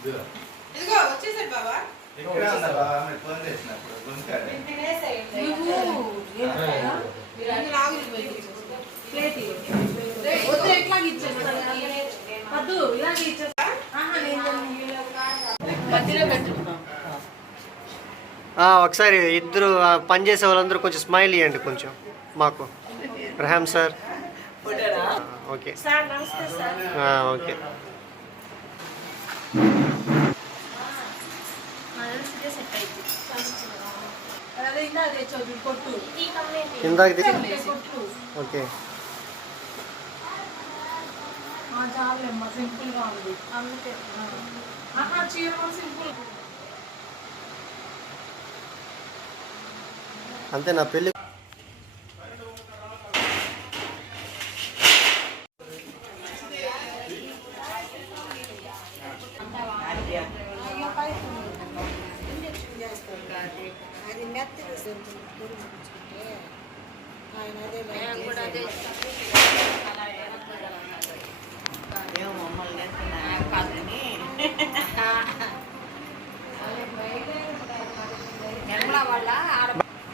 ఇదిగో వచ్చేసాడు బాబా. ఫోన్ చేసినప్పుడు ఒకసారి ఇద్దరు పనిచేసే వాళ్ళందరూ కొంచెం స్మైల్ ఇవ్వండి కొంచెం మాకు. రహామ్ సార్ ఓకే ఓకే. ఇందాక ఓకే. అంతే నా పెళ్ళి.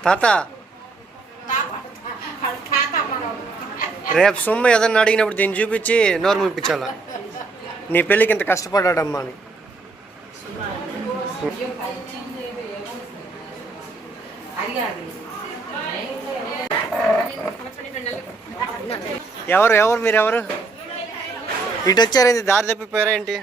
తాత రేపు సొమ్ము ఏదన్నా అడిగినప్పుడు దీన్ని చూపించి నోరు ముప్పించాలా, నీ పెళ్ళికి ఇంత కష్టపడ్డాడమ్మా అని. ఎవరు ఎవరు మీరెవరు? ఇటు వచ్చారేంటి? దారి తప్పిపోయారా ఏంటి?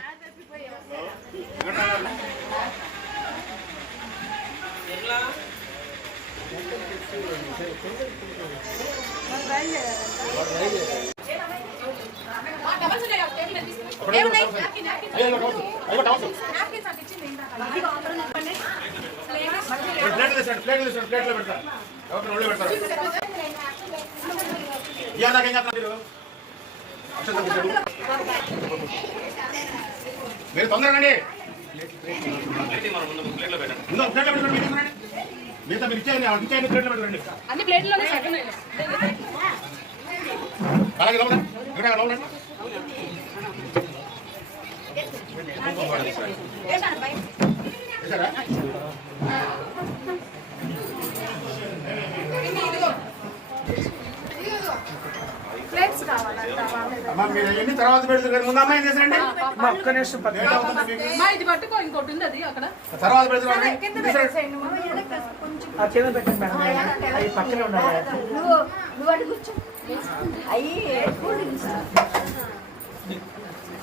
మీరు తొందరగా మిగతా మీరు ఇచ్చేయండి. ప్లేట్లో పెట్టండి. అన్ని ప్లేట్లోనే అలాగే లోపల లోపల అమ్మా మీరు ఎన్ని తర్వాత పెడుతున్నారు? ముందు అమ్మాయి చేశారండి. ఇది పట్టుకో, ఇంకోటి ఉంది అది అక్కడ తర్వాత పెడుతున్నారు.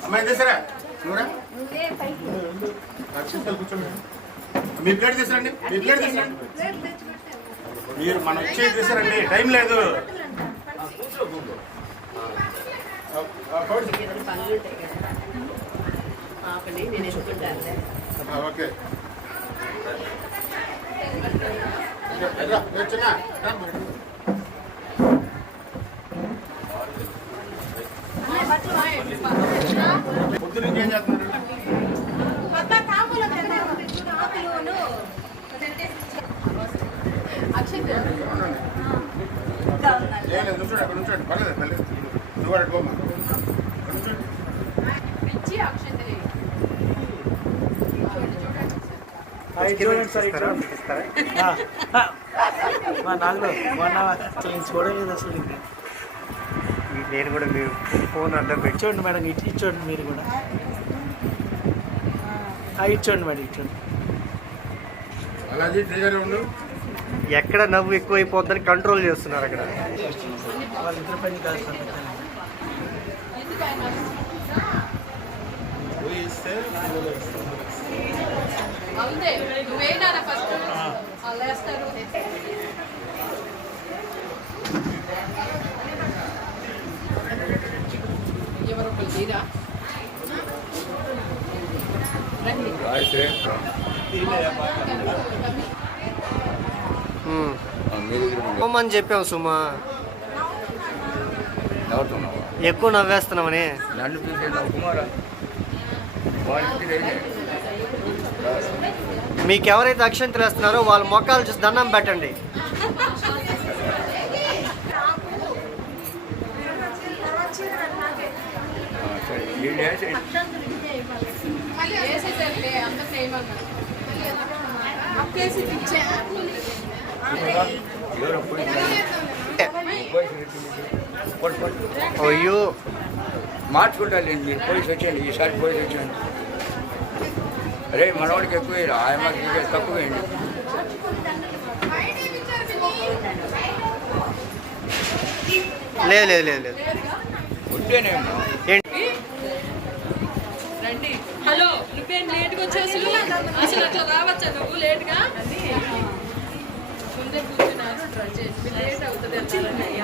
అమ్మాయి చేశారా? కూర్చోండి. మీ ప్లేట్ తీసారండి. మీ ప్లేట్ తీసారండి. మీరు మనం ఇచ్చేది తీసారండి. టైం లేదు. ఓకే చిన్న పొద్దు నుంచి ఏం చేస్తున్నారు? లేదు నుంచోండి. అక్కడ నుంచోండి. పర్లేదు పర్లేదు. నువ్వు అక్కడ పోమా. చూడలేదు అసలు. నేను కూడా మీ ఫోన్ అడ్డం పెట్టండి మేడం. ఇటు ఇచ్చోండి మీరు కూడా. ఇచ్చోండి మేడం, ఇచ్చోండి. ఎక్కడ నవ్వు ఎక్కువైపోద్దని కంట్రోల్ చేస్తున్నారు అక్కడ. వాళ్ళిద్దరి పని కాదు. అని చెప్పావు సుమా. ఎక్కువ నవ్వేస్తున్నామని. మీకు ఎవరైతే అక్షంతలు వేస్తున్నారో వాళ్ళ మొక్కలు చూసి దండం పెట్టండి. వేసేసారు. అంత సేమ్ అన్నారు అక్కేసి పిచ్చే అయ్యో మార్చుకుంటారులేండి మీరు పోలీసు వచ్చేయండి ఈసారి పోలీసు వచ్చేయండి అరే మనవాడికి ఎక్కువ ఆయమ్మకి తక్కువ వేయండి లేదు లేదు లేదు లేదు ఉంటేనే ఏంటి రండి హలో నువ్వేం లేట్గా వచ్చావు అసలు అట్లా రావచ్చా నువ్వు లేట్గా ముందే కూర్చున్నారు డ్రెస్ చేసి లేట్ అవుతుంది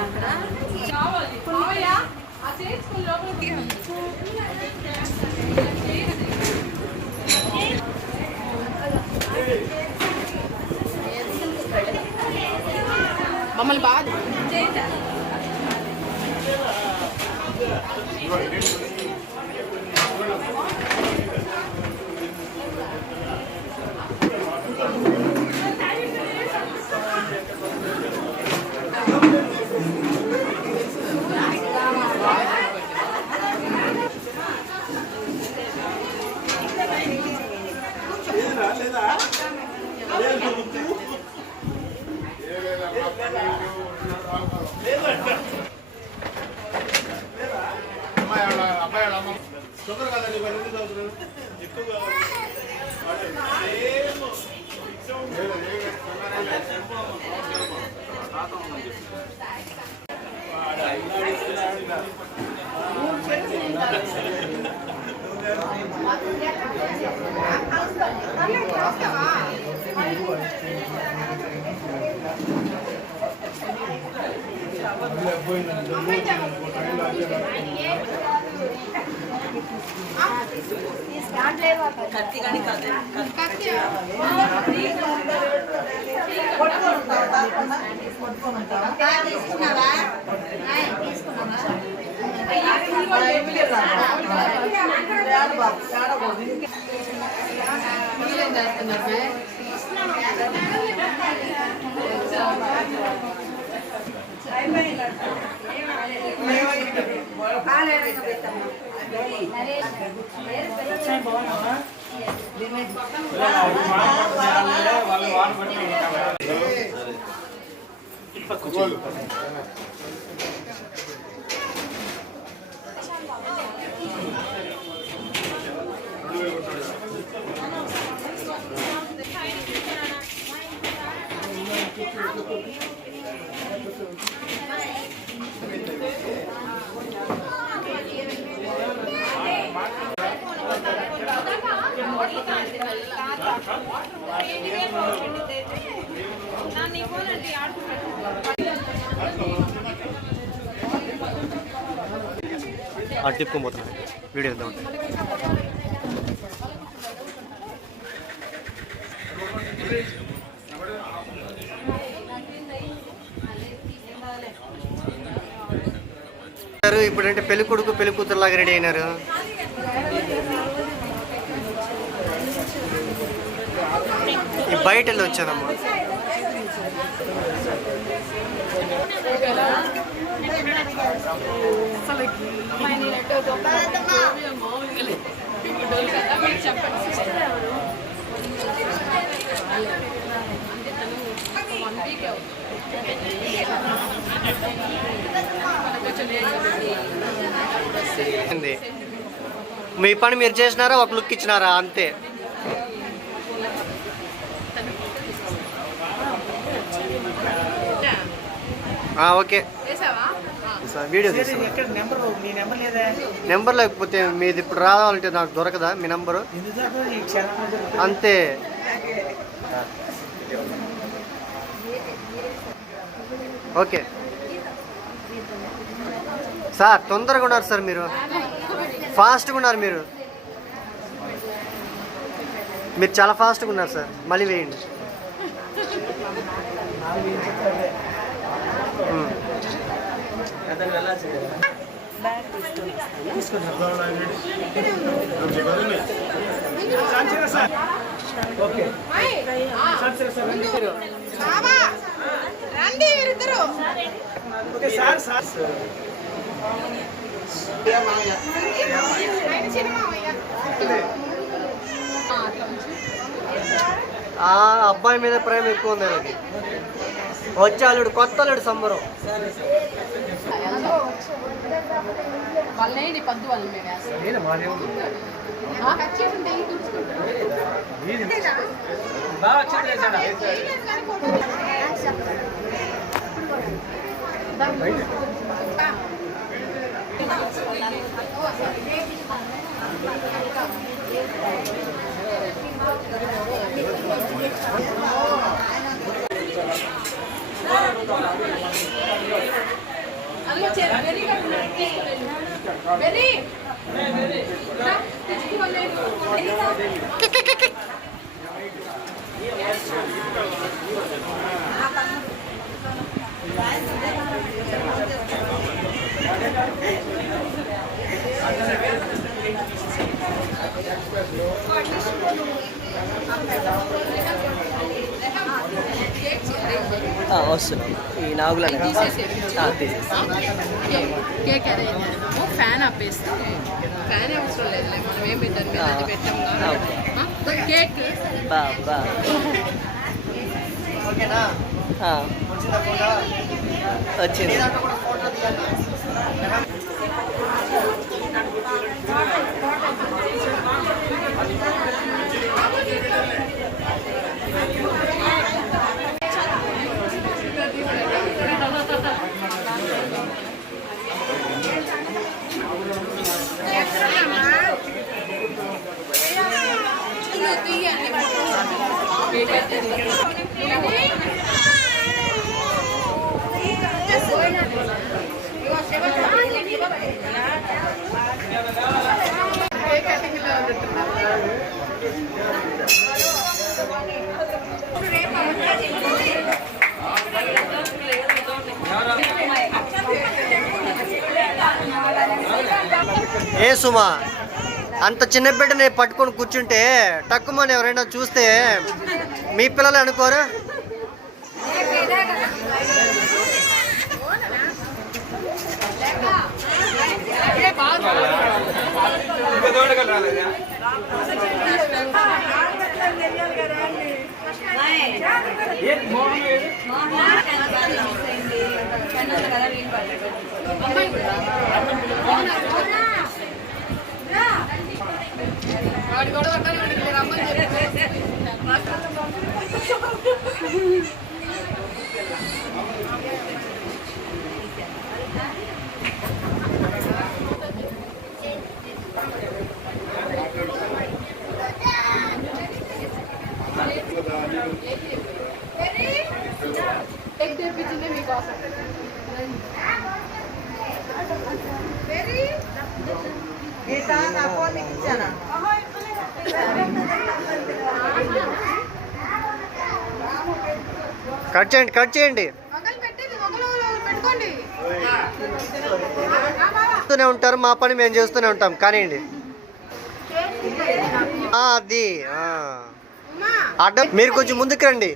అక్కడ కావాలి మావయ్య ఆ చేసుకుని లోపలికి మమ్మల్ని బాగా షుగర్ కదండి మరి ఎందుకు అవుతున్నారు ఎక్కువ కత్తి కానీ కాదు అటు తిప్పుకోబోతున్నాను వీడియో ఇద్దాం ఇప్పుడంటే పెళ్లి కొడుకు పెళ్లి కూతురు లాగా రెడీ అయినారు. ఈ బయట వెళ్ళి వచ్చానమ్మా. మీ పని మీరు చేసినారా, ఒక లుక్ ఇచ్చినారా అంతే. ఓకే వీడియో నెంబర్ లేకపోతే మీది ఇప్పుడు రావాలంటే నాకు దొరకదా మీ నెంబరు? అంతే. ఓకే సార్, తొందరగా ఉన్నారు సార్, మీరు ఫాస్ట్గా ఉన్నారు. మీరు చాలా ఫాస్ట్గా ఉన్నారు సార్. మళ్ళీ వేయండి. అట్లా ఆ అబ్బాయి మీద ప్రేమ ఎక్కువ ఉంది వాళ్ళకి. వచ్చే అల్లుడు, కొత్త అల్లుడు సంబరం. వాళ్ళేంటి పద్దు వాళ్ళు మేము వస్తున్నాం ఈ నాగులని కేక్ అరేంజ్ ఫ్యాన్ ఆపేస్తే ఫ్యాన్ అవసరం లేదు మనం ఏమి దాని మీద అది పెట్టాం కానీ కేక్ బా వచ్చింది. ఏ సుమా, అంత చిన్న బిడ్డని పట్టుకొని కూర్చుంటే టక్కుమని ఎవరైనా చూస్తే మీ పిల్లలు అనుకోరు? కట్ చేయండి, కట్ చేయండి. చేస్తూనే ఉంటారు, మా పని మేము చేస్తూనే ఉంటాం. కానివ్వండి. అది అడ్డం మీరు కొంచెం ముందుకు రండి.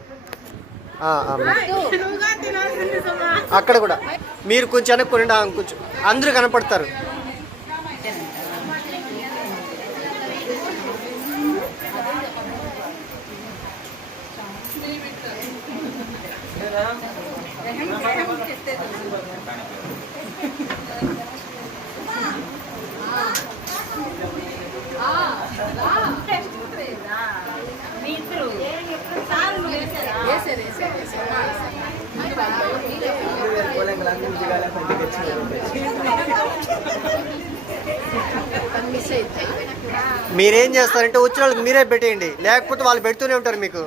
అక్కడ కూడా మీరు కొంచెం అనుకోండి, కొంచెం అందరూ కనపడతారు. మీరేం చేస్తారంటే వచ్చిన వాళ్ళకి మీరే పెట్టేయండి, లేకపోతే వాళ్ళు పెడుతూనే ఉంటారు మీకు.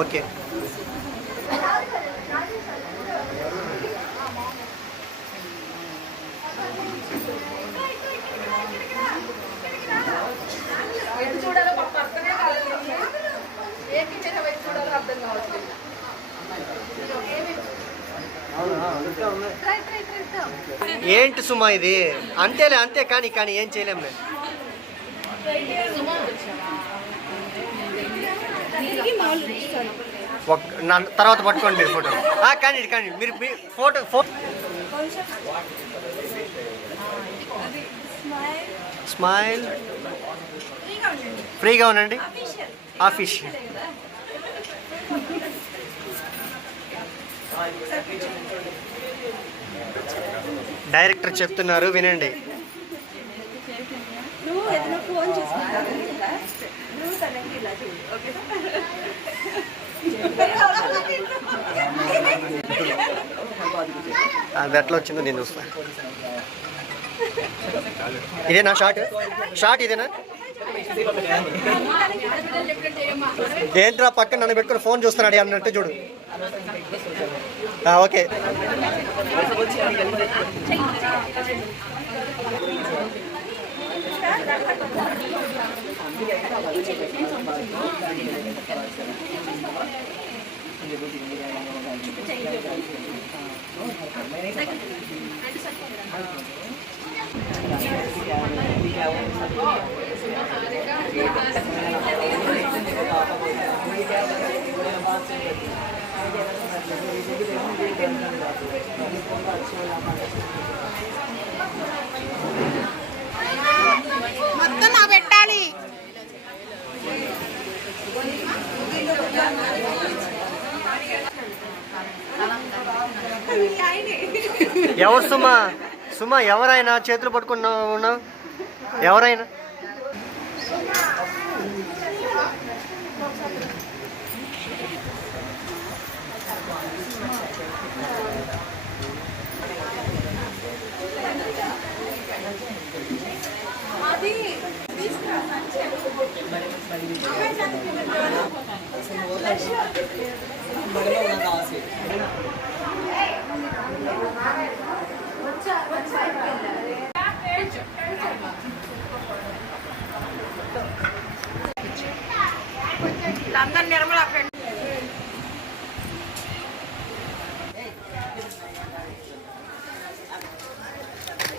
ఓకే. ఏంటి సుమా ఇది? అంతేలే, అంతే. కానీ కానీ ఏం చేయలేము. తర్వాత పట్టుకోండి మీరు ఫోటో. కానీ కానీ మీరు ఫోటో స్మైల్. ఫ్రీగా ఉండండి. ఆఫీషియల్. డైరెక్టర్ చెప్తున్నారు, వినండి. అది ఎట్లా వచ్చిందో నేను చూస్తా. ఇదేనా షార్ట్ ఇదేనా? ఏంట్రా పక్కన నన్ను పెట్టుకుని ఫోన్ చూస్తున్నాడు అన్నట్టు చూడు. ఓకే. మొత్తం నా పెట్టాలి. ఎవరు సుమా ఎవరైనా చేతులు పట్టుకున్నావు? ఎవరైనా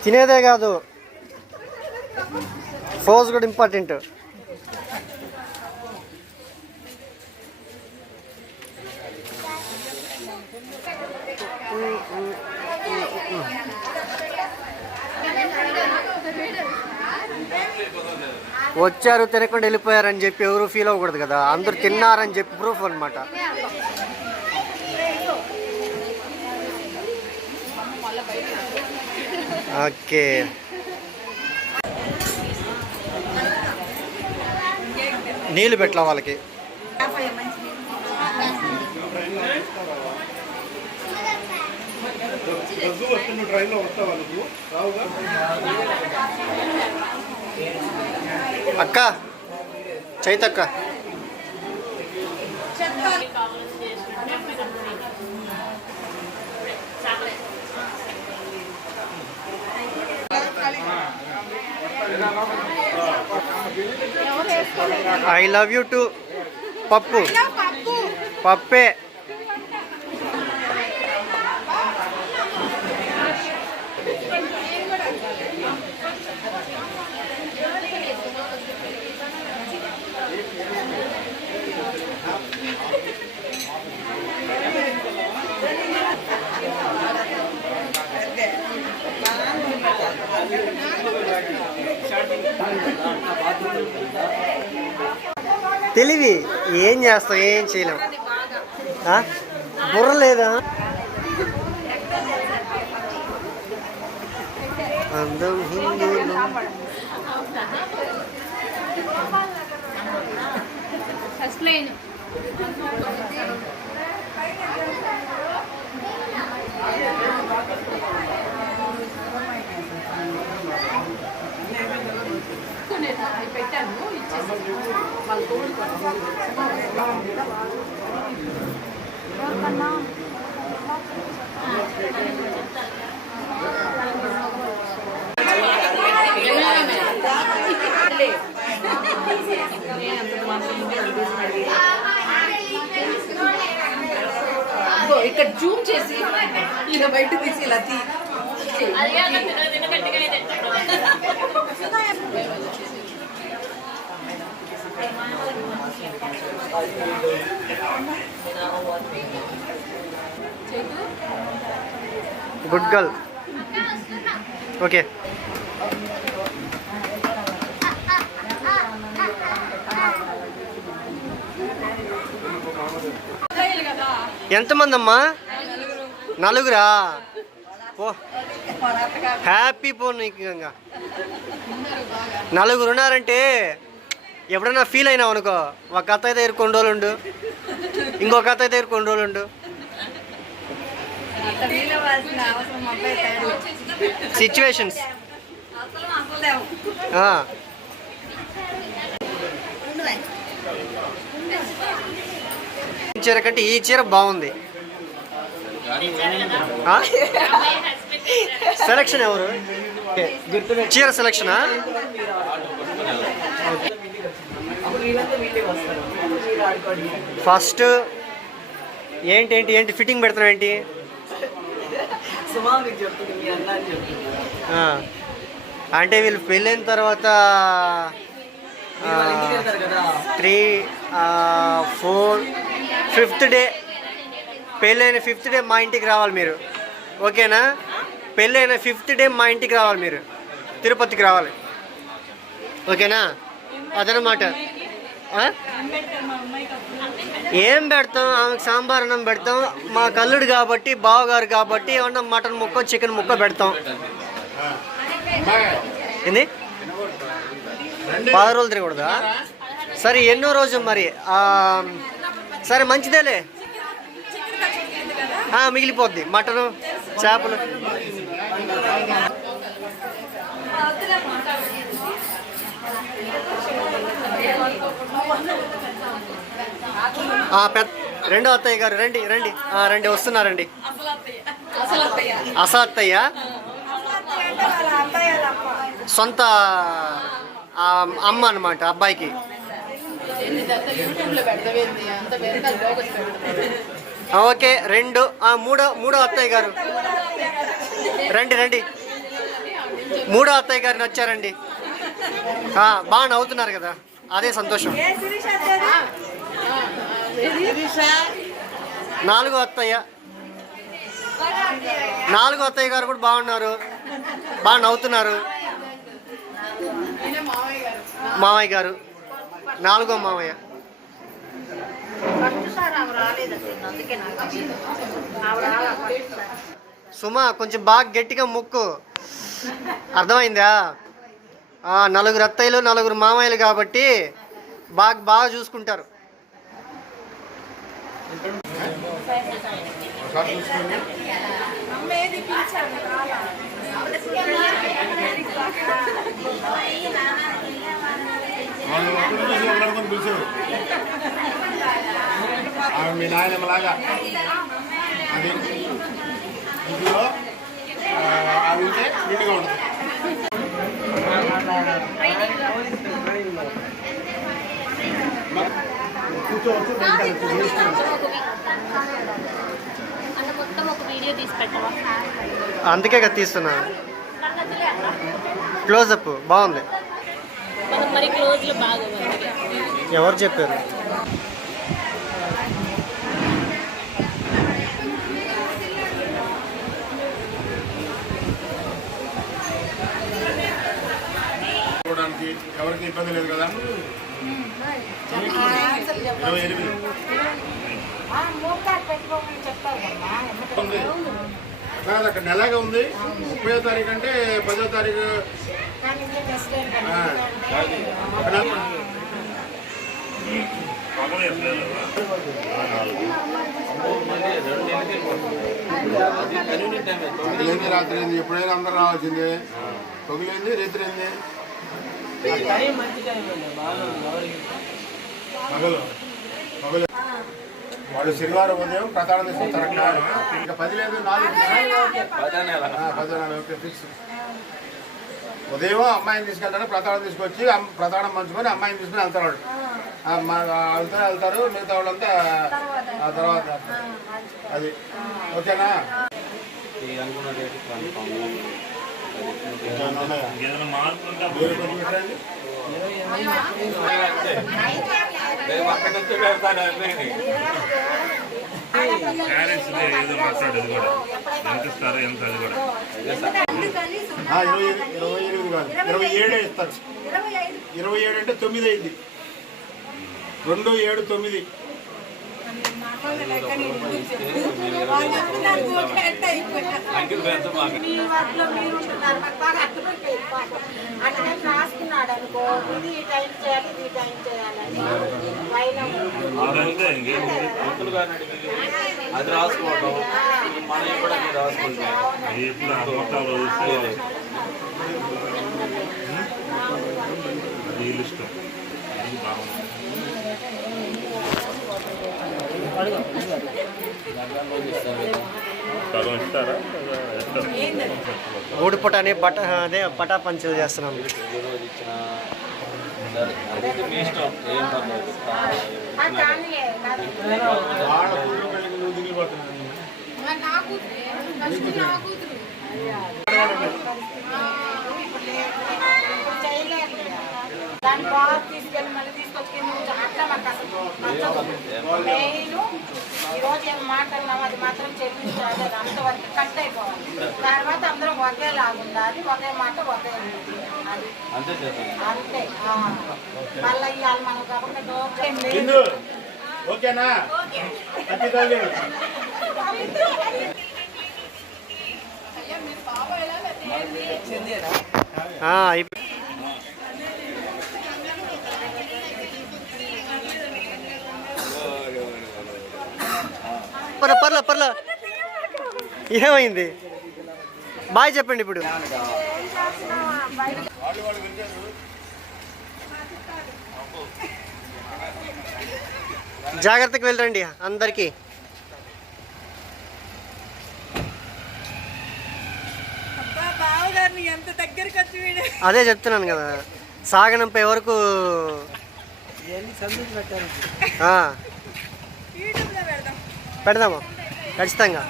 తినేదే కాదు, ఫోజ్ కూడా ఇంపార్టెంట్. వచ్చారు తినకుండా వెళ్ళిపోయారని చెప్పి ఎవరు ఫీల్ అవ్వకూడదు కదా, అందరూ తిన్నారని చెప్పి ప్రూఫ్ అనమాట. ఓకే. నీళ్ళు పెట్టలా వాళ్ళకి. అక్క చైతక్క, ఐ లవ్ యూ టు పప్పు. పప్పే. తెలివి ఏం చేస్తావు, ఏం చేయలేం. బుర్ర లేదా? అందం ఫస్ట్ లైన్. పెట్టాను ఇచ్చేసి వాళ్ళ తోడు ఇక్కడ జూమ్ చేసి ఇలా బయట తీసి ఇలా తీ. Good girl. ఓకే. ఎంతమంది అమ్మా? నలుగురా? పో, హ్యాపీ పో నీకు. ఇంకా నలుగురు ఉన్నారంటే ఎప్పుడైనా ఫీల్ అయినావు అనుకో, ఒక అత్తయ్య దగ్గర కొన్ని రోజులు ఉండు, ఇంకొక అత్తయ్య దగ్గర కొన్ని రోజులు ఉండు. సిచ్యువేషన్స్. చీర కంటే ఈ చీర బాగుంది. సెలక్షన్ ఎవరు? చీర సెలక్షనా? ఫస్ట్ ఏంటి ఫిట్టింగ్ పెడతాం ఏంటి? అంటే వీళ్ళు పెళ్ళైన తర్వాత 3, 4, 5th డే, పెళ్ళైన 5th డే మా ఇంటికి రావాలి మీరు. ఓకేనా? పెళ్ళైన 5th డే మా ఇంటికి రావాలి మీరు, తిరుపతికి రావాలి. ఓకేనా? అదనమాట. ఏం పెడతాం? ఆమెకు సాంబార్ అన్నం పెడతాం. మా కల్లుడు కాబట్టి, బావగారు కాబట్టి ఏమన్నా మటన్ ముక్క, చికెన్ ముక్క పెడతాం. ఏంది? 10 రోజులు తినకూడదా? సరే, ఎన్నో రోజు మరి? సరే, మంచిదేలే. మిగిలిపోద్ది మటను, చేపలు. రెండో అత్తయ్య గారు రండి, వస్తున్నారండి. అసలు అత్తయ్య సొంత అమ్మ అన్నమాట అబ్బాయికి. ఓకే, మూడో అత్తయ్య గారు రండి. మూడో అత్తయ్య గారిని వచ్చారండి. బాగా నవ్వుతున్నారు కదా, అదే సంతోషం. నాలుగో అత్తయ్య గారు కూడా బాగున్నారు, బాగా నవ్వుతున్నారు. మామయ్య గారు, 4వ మామయ్య. సుమా, కొంచెం బాగా గట్టిగా మొక్కు, అర్థమైందా? 4 అత్తయ్యలు, 4 మామయ్యలు కాబట్టి బాగా చూసుకుంటారు. మీ నాయనమ్మలాగా అది ఇంట్లో అవి ఉంటే నీట్గా ఉంటుంది. అందుకే కదా తీస్తున్నా. క్లోజప్ బాగుంది. ఎవరు చెప్పారు? ఎవరికి ఇబ్బంది లేదు కదా. 28 అక్కడ నెలగా ఉంది. 30వ తారీఖు అంటే 10వ తారీఖు. రాత్రి ఏంది? ఎప్పుడైనా అందరూ రావాల్సిందే. పొగిలేంది, రేత్రి ఏంది? వాళ్ళు శనివారం ఉదయం ప్రతానం తీసుకొస్తారు. ఇంకా 10 లేదు, 4 ఓకే ఫిక్స్. ఉదయం అమ్మాయిని తీసుకెళ్తాడు, ప్రతానం తీసుకొచ్చి ప్రతానం పంచుకొని అమ్మాయిని తీసుకుని వెళ్తారు. వెళ్తారు మిగతా వాళ్ళంతా ఆ తర్వాత. అది ఓకేనా? ఏదో మాట్లాడేది కూడా ఎంత ఇస్తారు, ఎంత అది కూడా 28 కాదు, 27 ఇస్తారు. 27 అంటే 9 అయింది. 2, 7, 9. మీ వాటిలో మీరు ఉంటున్నారు మాకు బాగా అర్థమైపోయింది పాపం. అందుకని రాసుకున్నాడు అనుకో, ఇది ఈ టైం చేయాలి, ఇది ఈ టైం చేయాలని వైనం. అంతే ఇంకేం అది రాసుకోవటం మనం కూడా రాసుకుంటాం. ఇప్పుడు అమ్మకాలు వస్తే అది వీళ్ళు ఇష్టం. అది బాగుంది. సగం ఇస్తారా? గూడు పుటాని అదే పటా పంచులు చేస్తున్నాం. అదైతే మీ ఇష్టం, ఏం పర్లేదు. కానీ వాళ్ళ కూతురు పెళ్ళికి నువ్వు దిగిపోతున్నావు. నా కూతురే ఫస్ట్ నా కూతురు ఇప్పుడు చేయలేరు దాన్ని బాగా తీసుకెళ్ళి మళ్ళీ తీసుకొచ్చి అట్లా మాకు అసలు నచ్చదు. మెయిన్ ఈరోజు ఏం మాట్లాడినాము అది మాత్రం చెల్లించాలి, అది అంతవరకు కట్ అయిపోవాలి. తర్వాత అందరం ఒకేలాగా ఉండాలి, ఒకే మాట ఒకే అది అంతే చేస్తాం. అంతే. మళ్ళీ ఇవాళ మనం కాబట్టి డోర్ హిందూ ఓకేనా? 30,000. పర్లే ఏమైంది? బాయ్ చెప్పండి ఇప్పుడు. జాగ్రత్తగా వెళ్ళండి అందరికీ. అదే చెప్తున్నాను కదా, సాగనంపే వరకు పెడదామా ఖచ్చితంగా.